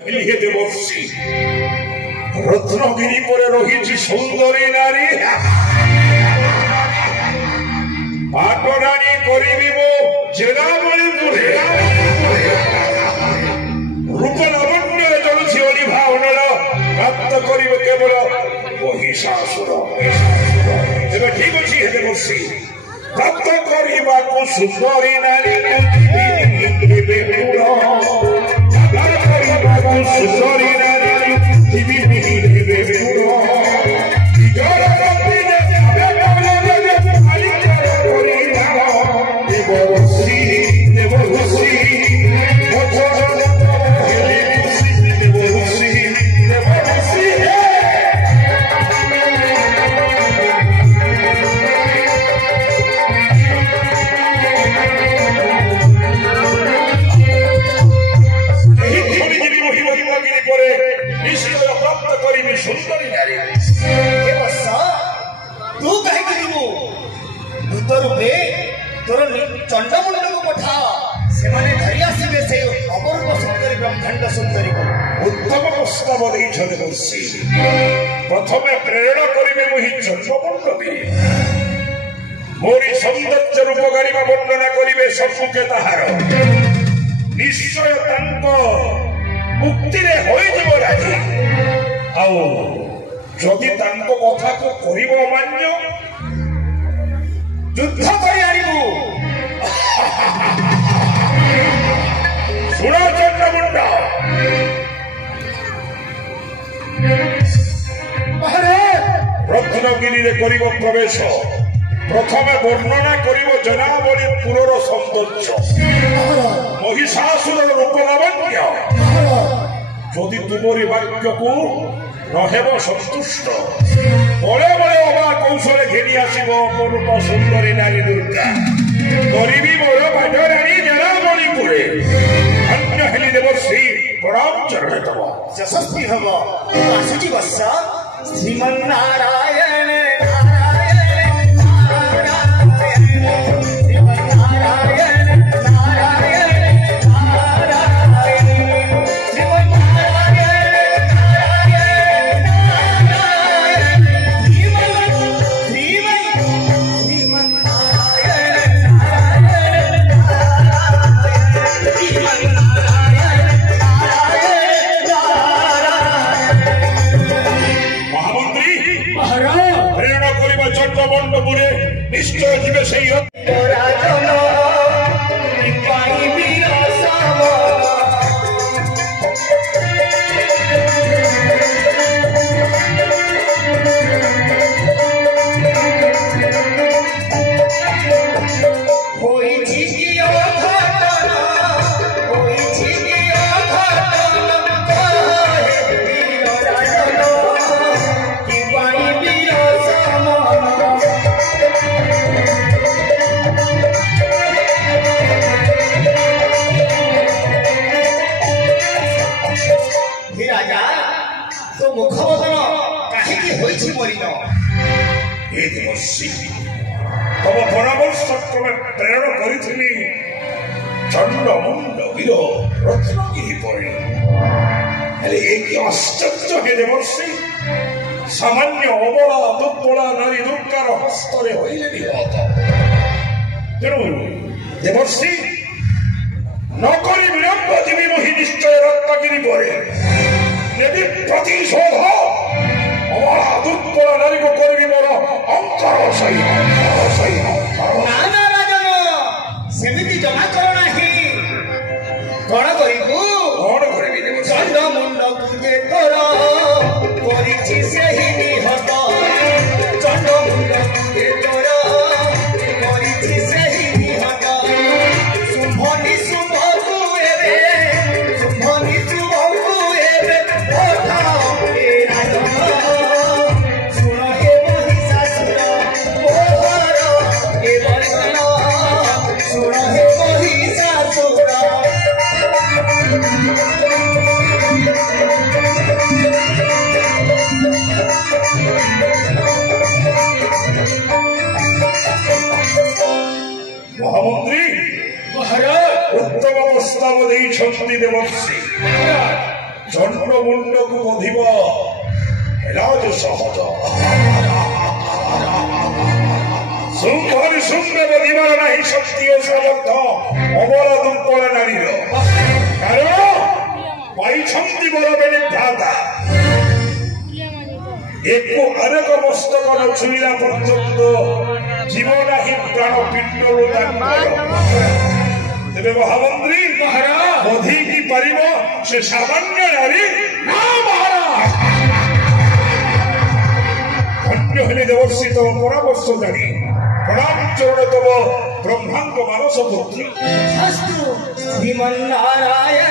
দেবর্ষী রত্নগিরি পরে রহিছি সুন্দরী নারী পাটরানী করিবিব জেলামণিপুরে রূপ লাবণ্যে চলুছি অলিভা অনল প্রাপ্ত করিব কেবল মহিষাসুর। ଏବେ ଠିକ ଅଛି ହେ ଦେବର୍ଷୀ ପ୍ରାପ୍ତ କରିବାକୁ ସୁନ୍ଦରୀ ନାରୀ ସୁନ୍ଦରୀ ନାରୀ चंडमुंड को पठा से माने धरी आसीबे से अपूर्व सुंदरी ब्रह्मांड सुंदरी को उत्तम प्रस्ताव देइछले बर्षी प्रथमे प्रेरणा करिबे मोहि चंडमुंड भी मोरी सौंदर्य रूप गरिमा वर्णना करिबे सम्मुखे ताहार निश्चय तांक मुक्ति रे होई जबो राजी आउ जदि तांक कथा को करिबो अमान्य युद्ध करि आनिबु सुनो चंद्रमुंड रत्नगिरी रे करिब प्रवेश प्रथमे वर्णना करिब जनावली पुरर सौंदर्य महिषासुर रूप लावण्य जदि तुमरी वाक्य को रहेब सन्तुष्ट बड़े बड़े अबा कौशल घेरी आसिब अपरूप सुंदरी नारी दुर्गा करिबी मोर बाटराणी जनावलीपुरे अन्य हेली देवर्षी प्रणाम चरण तब यशस्वी हब आसुची वर्षा श्रीमन्नारायण निश्चय जीवे से तब परामर्श क्रमे प्रेरण करी चंडमुंड वीर रत्नगिरी पड़े एक आश्चर्य हे देवर्षी सामान्य अबला दुर्बला नारी दुर्गार हस्तरे होइले निहत तेणु देवर्षी नकरी विलंब जीवी मोहि निश्चय रत्नगिरी पड़े यदि प्रतिशोध अबला दुर्बला नारी को करबी मोर अंतर सही नाना राजन सेमिति जमा करो नाही कोण करिबु चंडमुंड पूजे कर करिछि सेहि निहत चंडमुंड पूजे कर करिछि सेहि निहत शुभनि शुभ कुएबे शुभनि शुभ कुएबे ओठा ए राजन सुन हे महिषासुर मोहर ए वचन सुन हे महिषासुर महामंत्री उत्तम प्रस्ताव देवर्षी ଜନ୍ମ ମୁଣ୍ଡକୁ ବଧିବ ହେଲା ଯେ ସହଜ ଶୃଙ୍ଖରେ ଶୃଙ୍ଗ ବଧିବାର ନାହିଁ ଶକ୍ତି ଓ ସାମର୍ଥ୍ୟ ଅବଳ ଦୁର୍ବଳ ନାରୀର କାରଣ ପାଇଛନ୍ତି ବଳ ବିଧାତା ଏକୁ ଆରେକ ମସ୍ତକ ନ ଛୁଇଁଲା ପର୍ଯ୍ୟନ୍ତ ଜୀବ ନାହିଁ ପ୍ରାଣ ପିଣ୍ଡରୁ ତେବେ ମହାମନ୍ତ୍ରୀ ବଧିକି ପାରିବ ସେ ସାମାନ୍ୟ ନାରୀ ନା ମହାରାଜ ଧନ୍ୟ ହେଲେ ଦେବର୍ଷି ତମ ପରାମର୍ଶ ଜାଣି ପ୍ରଣାମ ଚରଣ ତମ ବ୍ରହ୍ମାଙ୍କ ମାନସ ପୁତ୍ର ଶ୍ରୀମନ୍ନାରାୟଣ